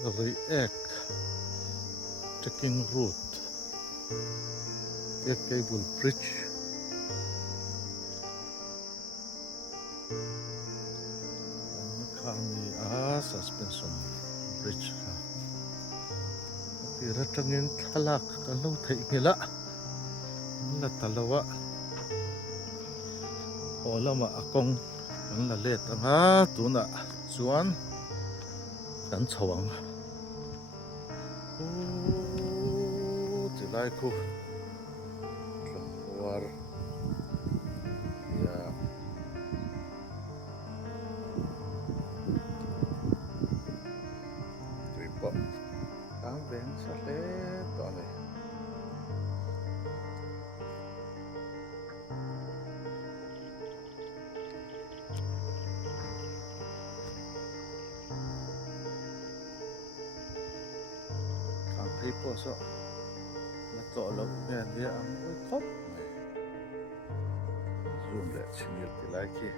Riek trekking route Riek Cable Bridge Nakani suspension bridge ha tira tangin thalak kalau thei ngela la talawa olama akong an la let anga tuna chuan kan chawang tilai khu tlangwar ya tripa ang veng sa le to ne thấy po so là to lắm nè đi ăn với khóc zoom lại chụp nhiều cái like kia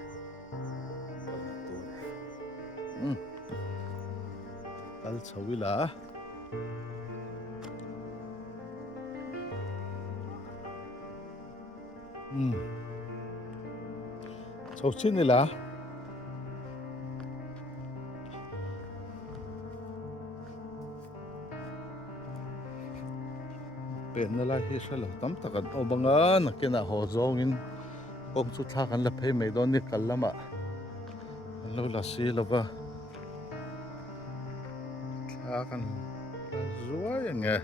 al chawi la chau chin ni la pen na la hi sala tam takan obanga nakena ho zongin kong chu tha kan la phei mai don ni kallama lo la si lova tha kan zuwa yange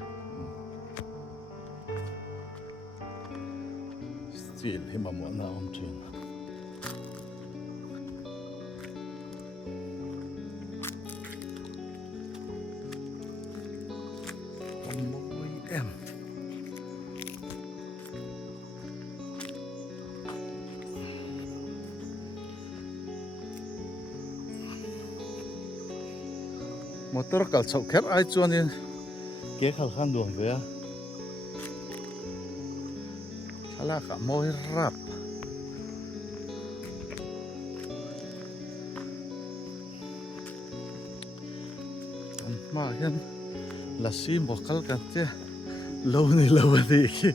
still himamo na chin em motor kal chau kher ai chuanin ke khal khan duang ve a thala ka moi rap an ma hian la si mo kal kan che lo ni ki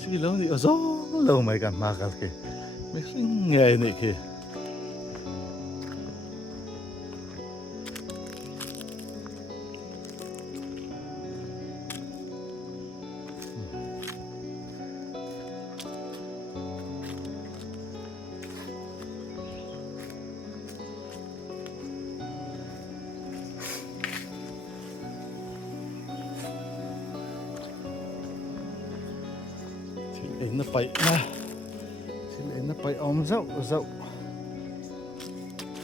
si lo ni zo lo mai kan ma kal ke mi sing nge ni ki nó phải thì lấy nó phải ôm dậu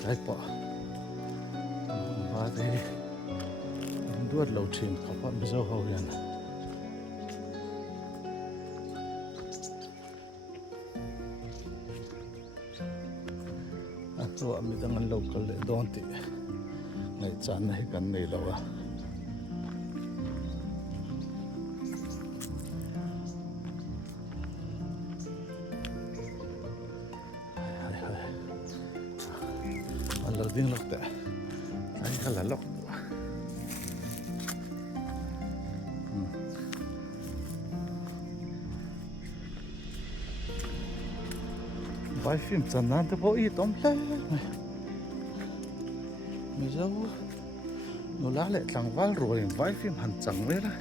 đấy bỏ và thì đuốt lầu trình có bọn dâu hầu liền tôi mình đang ăn lẩu cái lẩu đón thì này chán này gần này lẩu à lo ding lok ta ai khala lok vai phim chan nan te bo i tom hle mi zo no la le tlang wal rồi vai phim han chang le la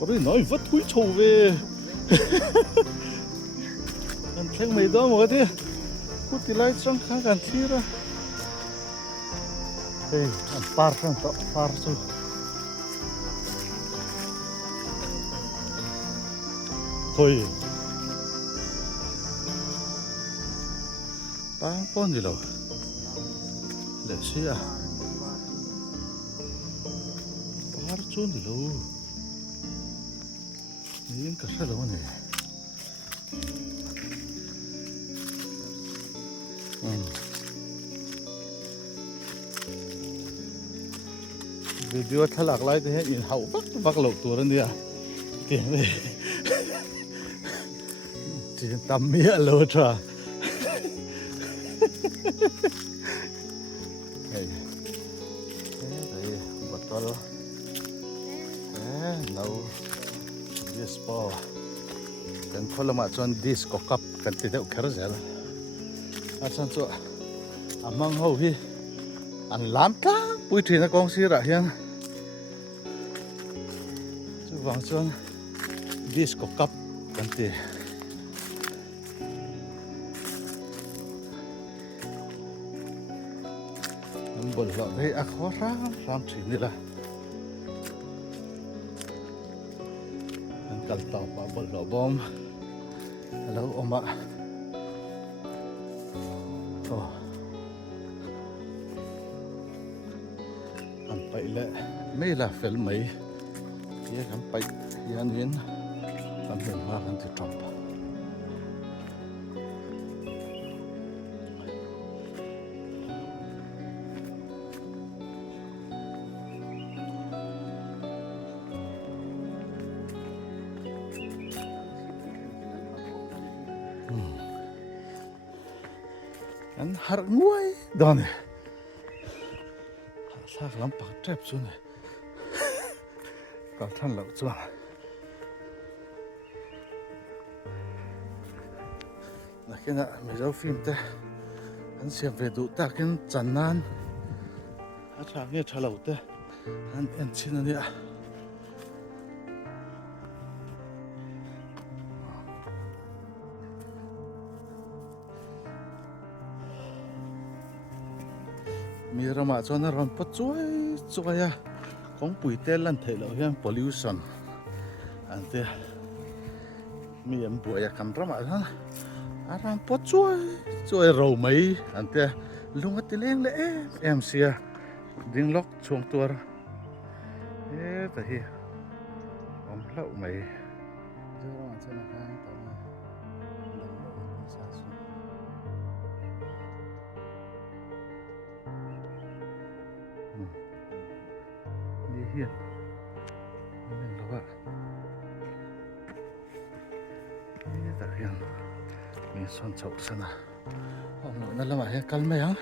có đôi nói vất thúi trầu về ăn khen mày đó mà thế cút thì lại trong khá gần thi ra đây ăn par sang tọ par su thôi bang pon gì đâu lệ xí à bar chun gì đâu nhìn cả sao đâu này video thay lạc lại thì hết nhìn hậu bắc lộc tuổi lên đi à tiếng này chỉ tầm mía lơ trà đây bottle nấu dispo kan khola ma chuan disco cup kan ti deuh kher zel a chan chu amang ho hi an lam tlang pui thina kong sira hian chu wang chuan disco cup kan ti bol lo dei a kho ram thin ni la an kal ta pa bol lo bom alo oma an pai le mei la fel mai ye kan pai yan hin an ben ma kan ti top anh har nguai đó này sao làm bạc trép xuống này còn thân lậu xuống là cái nào mấy dấu phim thế anh xem về đủ ta cái chăn nan anh sang nghe trả lậu thế anh xin anh đi à mi rama chuan a ram pa chuai a kong pui tel lan thei lo hian pollution ante mi em buai a kam rama han a ram pa chuai ro mai ante lunga ti leng le em sia ding lok chuang tur e ta hi om hlau mai rama chuan a kan ta ma sa su đi hiền nên là vậyนี่แต่ยังมีส่วนโฉบสนะห้องนั่นละมั้ยกันไหมยัง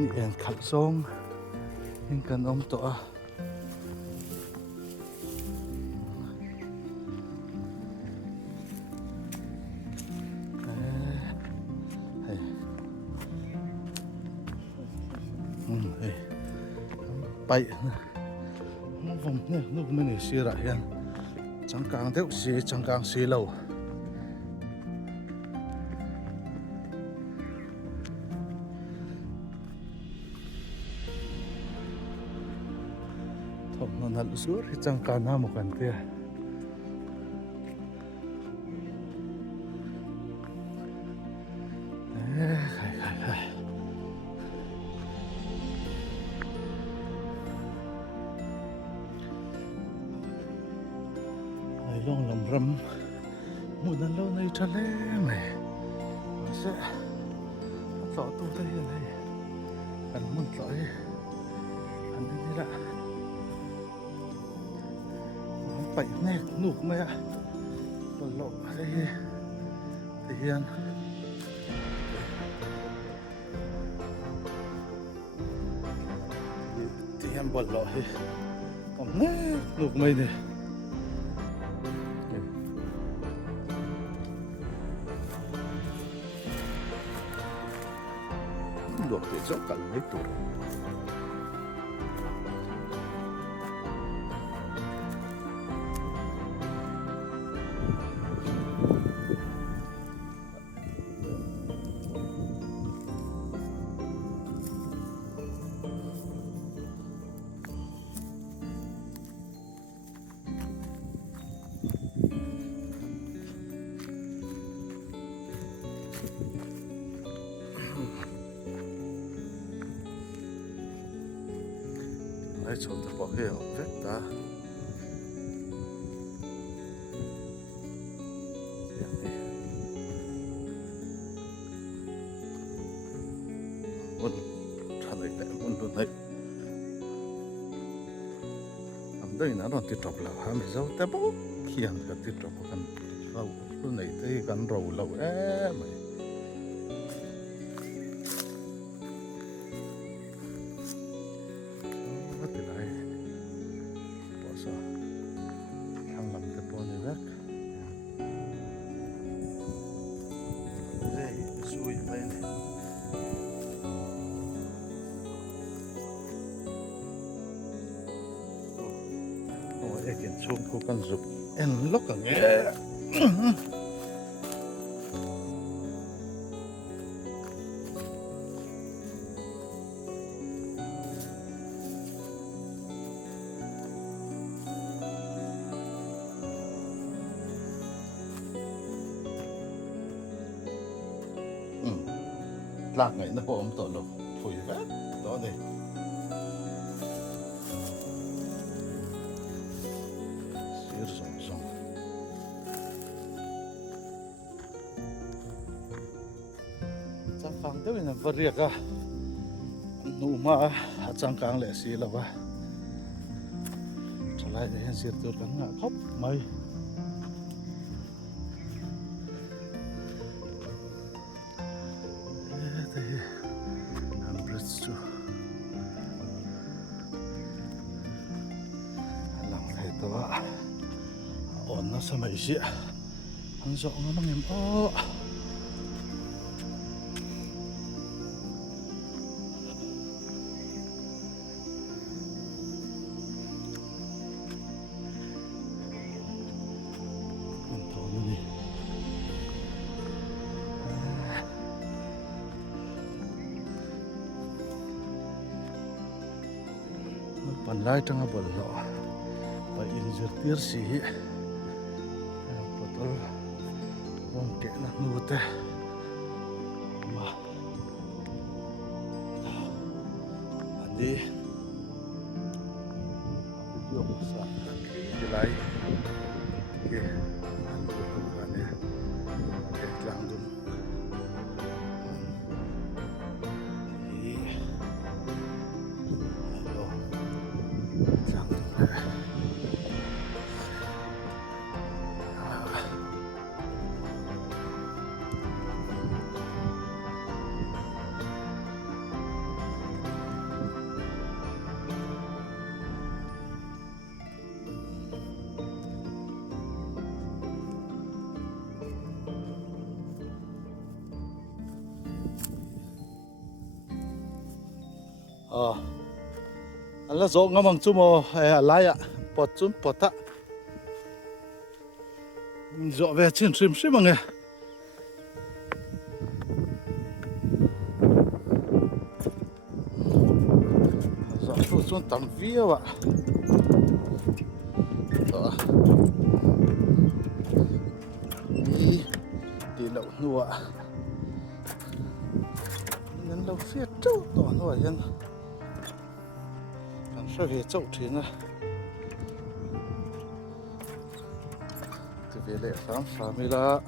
นี่เองขัดทรงยังกันอมตัวไปผมเนี่ยลูกไม่ได้ซื้ออะไรกันจังกลางเท่าสีจังกลางสีเหล่าผมนั่นลูกสุดที่จังกลางน้ำมันกันเตี้ยลองลำรำมุนันเราในทะเลไหมมาเสะต่อตัวได้ยังไงอันมุนต่อยอันนี้นี่ละมันไปแน่หนุกไหมอะตลกอะไรเฮียน hiam bol lo hi om ne nuk mai ne được thì rất cần mấy tuổi lấy chọn tập bỏ cái học vết ta ôn chọn này tại ôn luôn đấy làm đây nó còn tiết trọc là ham dâu té bố khi ăn cái tiết trọc cần rau luôn này thấy cần rau lâu mày kiện xuống cô con dục em lúc cả nghe lạc ngày nó ôm tổ lộc phủi vét đó này phang tới là vật riêng à nụ mà chẳng càng lẽ xí là vậy trở lại để hiện diện tôi gắn ngã khóc mây thế hàng rất chú lòng này tôi ổn nó sao mày xịa hắn rộng nó mang em ô phần lai trong bờ lọ và in dược tiết sĩ botol bông kẹt là nute mà đi dùng sẵn cái lại cái ăn của các bạn cái làm đúng anh là dỗ ngắm bằng chú mò lái ạ bọt chú bọt tạ dỗ về trên xìm xìm bằng nghe dỗ chú chú tắm vía ạ đó đi lậu nụ ạ nên lậu phía trâu tỏ nụ ạ dân sao về chậu thì nè từ về lệ khám phá mi la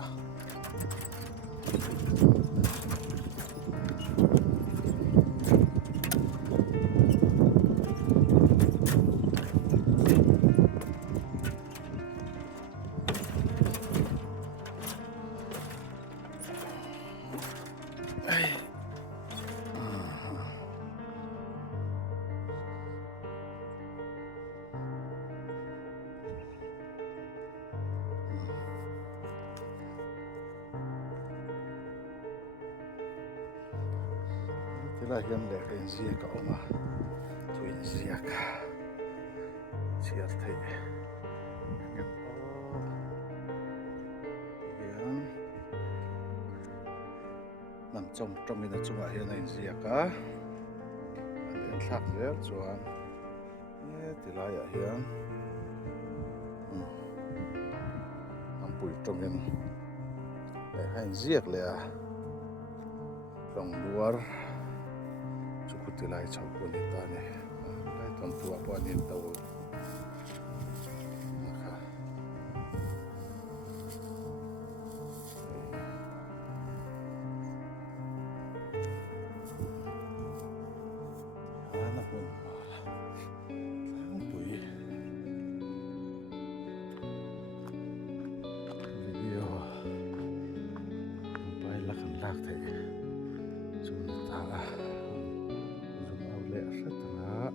ra hiền lệ cái gì cậu mà thôi gì cả chia thấy nhưng hiền nằm trong mình là chung hiền này gì cả anh khác rất chuan nghe thì lại ở hiền nằm bụi trong mình để hành giết lệ rong luar cukup tilai chau pun itu ni, lai tuan tua pun ni tahu. Maka, anak pun pui video baiklah kan lak tadi, cuma tak zoom out leh setengah.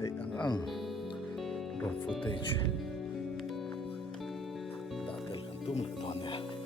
Thấy ang drone footage đã được tung lại toàn này.